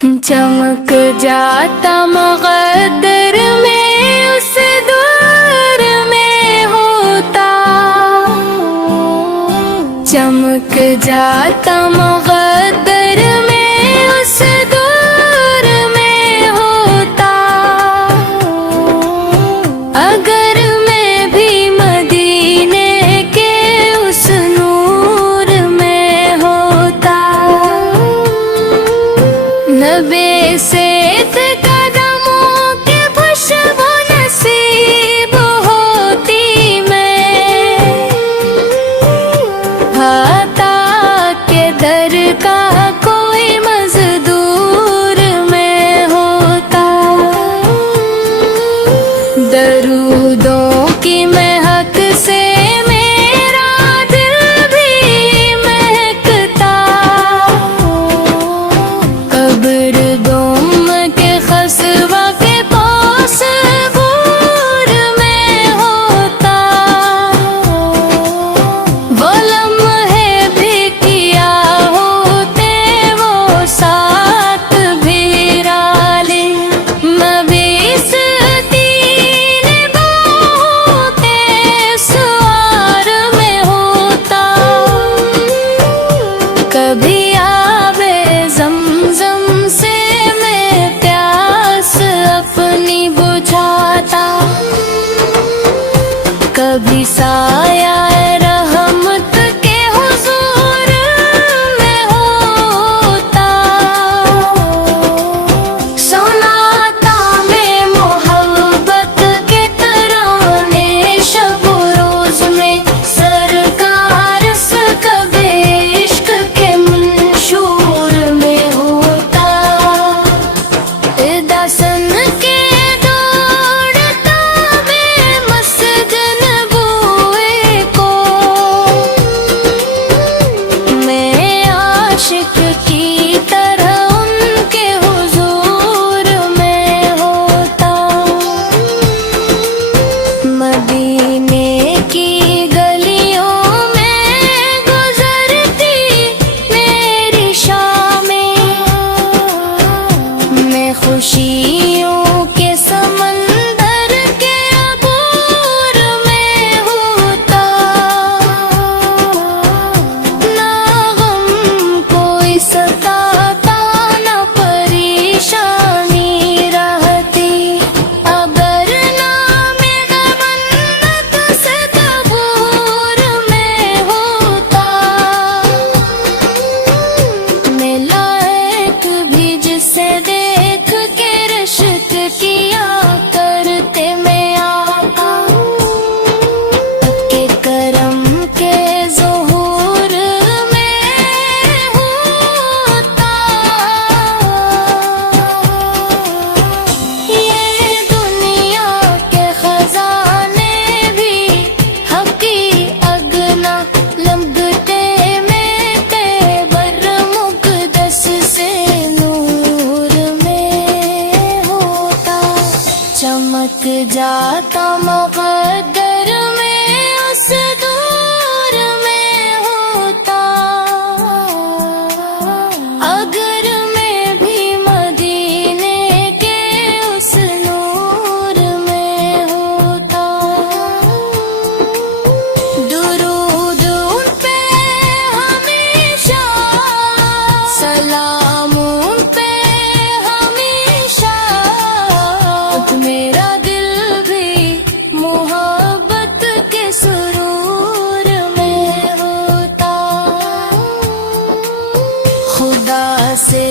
चमक जाता मुक़द्दर में उस दूर में होता, चमक जाता मुक़द्दर में उस दूर में होता। अगर मैं भी मदीने के उस नूर में होता, नबी से कदमों के खुशबू नसीब होती मैं, आता के दर का कोई मजदूर में होता। दरूदों की महक से मेरा दिल भी महकता, कब्र गुम के खसबा के पास बूर में होता। वो लम्हे भी किया होते वो साथ भी राले, मैं भी इस तीन होते सवार में होता। कभी आबे ज़मज़म से मैं प्यास अपनी बुझाता, कभी साया रहमत के हुजूर में होता। सुनाता मैं मोहब्बत के तराने शब रोज में, सरकार से कभी इश्क के मंशूर में होता। दासन के दौड़ता मैं मस्जिद नबूए को, मैं आशिक की तरह उनके हुजूर में होता। मदीने की गलियों में गुजरती मेरी शामें, मैं खुशियों के समंदर के अबूर में होता। ना गम कोई सताता ना परेशानी रहती, अगर ना मेरा मन्नत से कबूर में होता। मैं लायक भी जिसे देख के रश्क किया करते मैं आका, के करम के ज़ुहूर में होता। ये दुनिया के खजाने भी हकी अगना लम्घते में तेबर मुक़द्दस से नूर में होता। चमक जाता मुक़द्दर में उस दूर में होता। अगर मैं भी मदीने के उस नूर में होता। दुरूद उन पे हमेशा, सलाम उन पे हमेशा, मेरा दिल भी मोहब्बत के सुरूर में होता। खुदा से